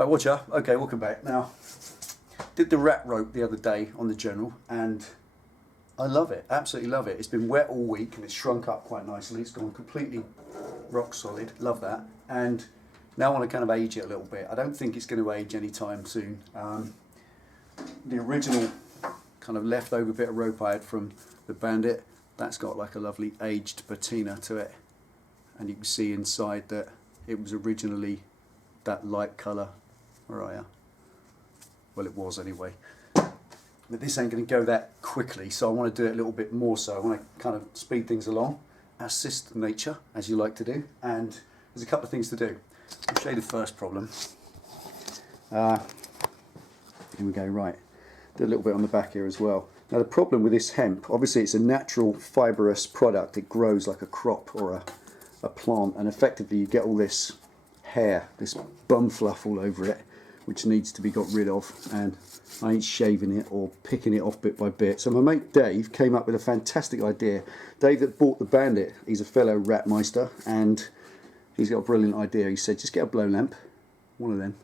Right, watcher. Okay, welcome back. Now, did the rat rope the other day on the General, and I love it. Absolutely love it. It's been wet all week and it's shrunk up quite nicely. It's gone completely rock solid. Love that. And now I want to kind of age it a little bit. I don't think it's going to age anytime soon. The original kind of leftover bit of rope I had from the Bandit, that's got like a lovely aged patina to it. And you can see inside that it was originally that light colour. Where are you? Well, it was anyway. But this ain't going to go that quickly, so I want to do it a little bit more so. I want to kind of speed things along, assist nature, as you like to do. And there's a couple of things to do. I'll show you the first problem. Here we go, right. Do a little bit on the back here as well. Now the problem with this hemp, obviously it's a natural fibrous product. It grows like a crop or a plant, and effectively you get all this hair, this bum fluff all over it, which needs to be got rid of, and I ain't shaving it or picking it off bit by bit. So my mate Dave came up with a fantastic idea. Dave that bought the Bandit, he's a fellow rat meister, and he's got a brilliant idea. He said just get a blow lamp, one of them,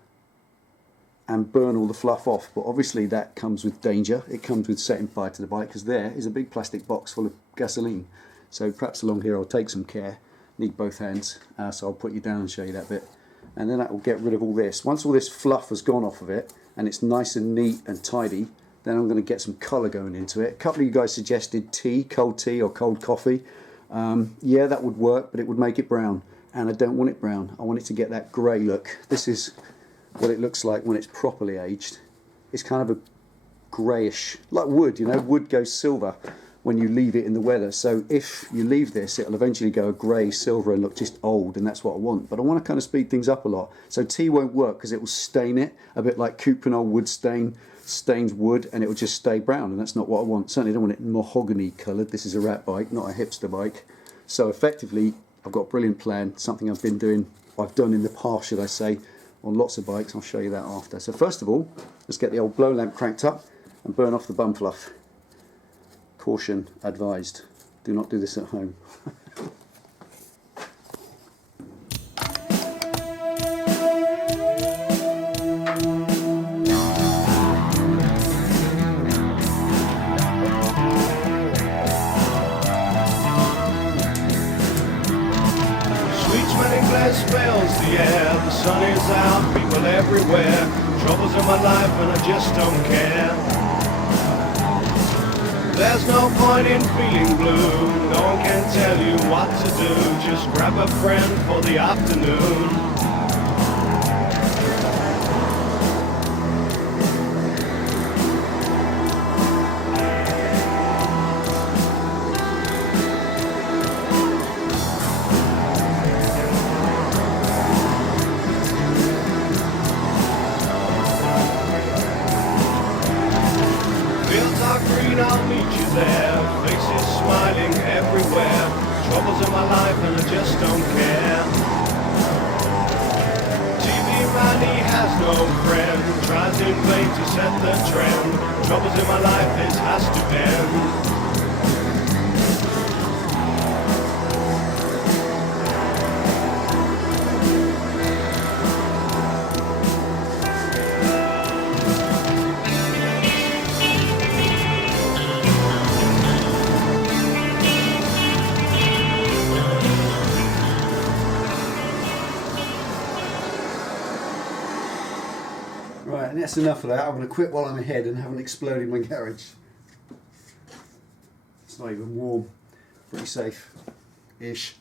and burn all the fluff off. But obviously that comes with danger. It comes with setting fire to the bike, because there is a big plastic box full of gasoline. So perhaps along here I'll take some care. Need both hands, so I'll put you down and show you that bit. And then that will get rid of all this. Once all this fluff has gone off of it and it's nice and neat and tidy, then I'm going to get some colour going into it. A couple of you guys suggested tea, cold tea or cold coffee. Yeah, that would work, but it would make it brown, and I don't want it brown. I want it to get that grey look. This is what it looks like when it's properly aged. It's kind of a greyish, like wood, you know, wood goes silver when you leave it in the weather. So if you leave this, it'll eventually go a grey silver and look just old, and that's what I want. But I want to kind of speed things up a lot. So tea won't work because it will stain it, a bit like cuprinol wood stains wood, and it will just stay brown, and that's not what I want. Certainly don't want it mahogany coloured. This is a rat bike, not a hipster bike. So effectively, I've got a brilliant plan, something I've done in the past, should I say, on lots of bikes. I'll show you that after. So first of all, let's get the old blow lamp cranked up and burn off the bum fluff. Caution advised. Do not do this at home. Spells the air, the sun is out, people everywhere. Troubles in my life and I just don't care. There's no point in feeling blue, no one can tell you what to do. Just grab a friend for the afternoon. I'll meet you there, faces smiling everywhere. Troubles in my life and I just don't care. TV money has no friend, tries in vain to set the trend. Troubles in my life, this has to end. Right, and that's enough of that. I'm going to quit while I'm ahead and have an explode in my garage. It's not even warm. Pretty safe-ish.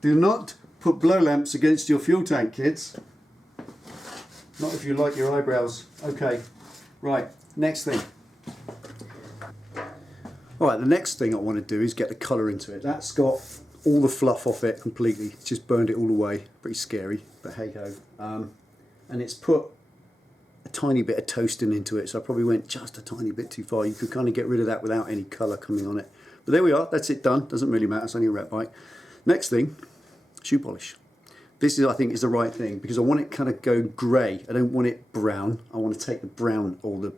Do not put blow lamps against your fuel tank, kids. Not if you like your eyebrows. Okay, right, next thing. Alright, the next thing I want to do is get the colour into it. That's got all the fluff off it completely. It's just burned it all away. Pretty scary, but hey ho. And it's put a tiny bit of toasting into it, so I probably went just a tiny bit too far. You could kind of get rid of that without any colour coming on it. But there we are, that's it done. Doesn't really matter, it's only a rat bike. Next thing, shoe polish. This is, I think, is the right thing, because I want it kind of go grey. I don't want it brown. I want to take the brown, or the,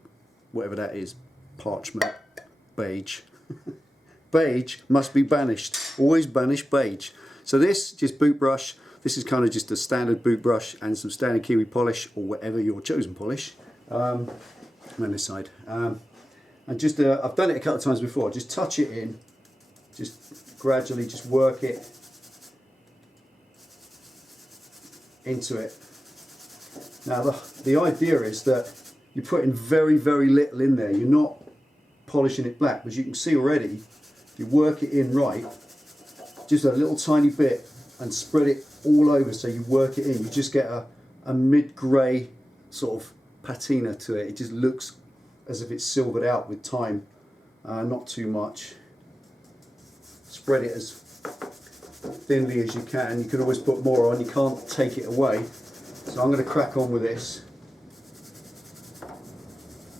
whatever that is, parchment, beige. Beige must be banished. Always banish beige. So this, just boot brush. This is kind of just a standard boot brush and some standard kiwi polish or whatever your chosen polish. And this side. And just I've done it a couple of times before. Just touch it in, just gradually just work it into it. Now the idea is that you're putting very, very little in there. You're not polishing it black, but you can see already, if you work it in right, just a little tiny bit and spread it all over so you work it in, you just get a mid-grey sort of patina to it. It just looks as if it's silvered out with time, not too much. Spread it as thinly as you can. You can always put more on, you can't take it away. So I'm going to crack on with this.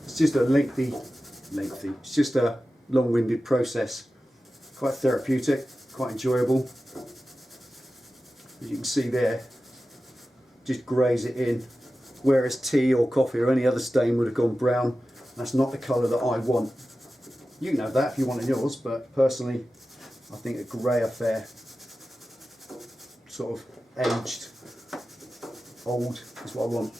It's just a lengthy, it's just a long-winded process. Quite therapeutic, quite enjoyable. As you can see there, just graze it in. Whereas tea or coffee or any other stain would have gone brown. That's not the colour that I want. You can have that if you want in yours, but personally I think a grey affair, sort of aged, old, is what I want.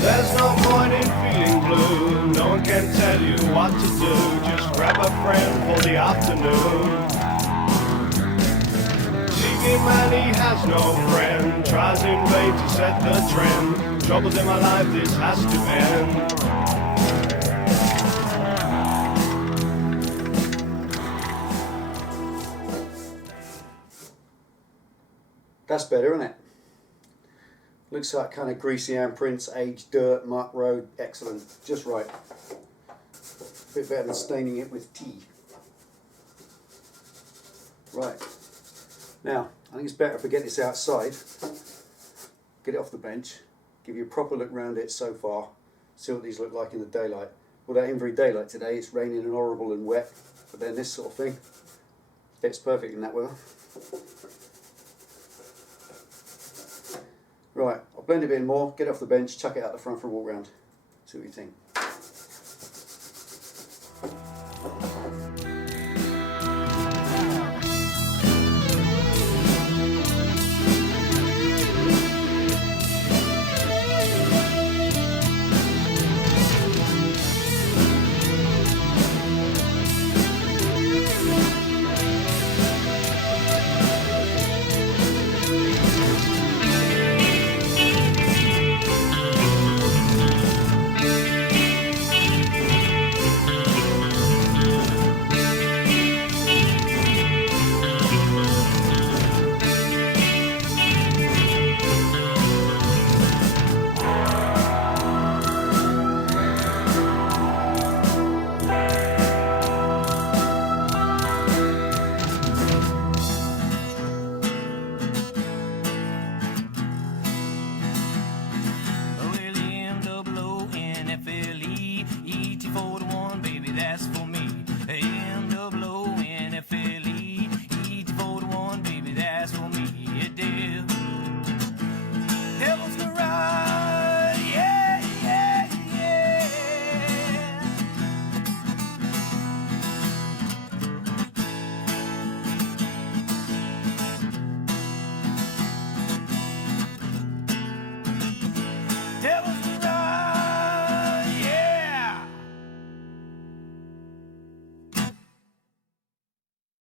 There's no point in feeling blue. No one can tell you what to do. Just grab a friend for the afternoon. TV man, he has no friend. Tries in vain to set the trend. Troubles in my life, this has to end. That's better, isn't it? Looks like kind of greasy handprints, aged dirt, muck road, excellent, just right. A bit better than staining it with tea. Right, now I think it's better if we get this outside, get it off the bench, give you a proper look around it so far, see what these look like in the daylight. Well, it ain't very daylight today, it's raining and horrible and wet, but then this sort of thing, it's perfect in that weather. Right, I'll blend it in more, get it off the bench, chuck it out the front for a walk round, see what you think.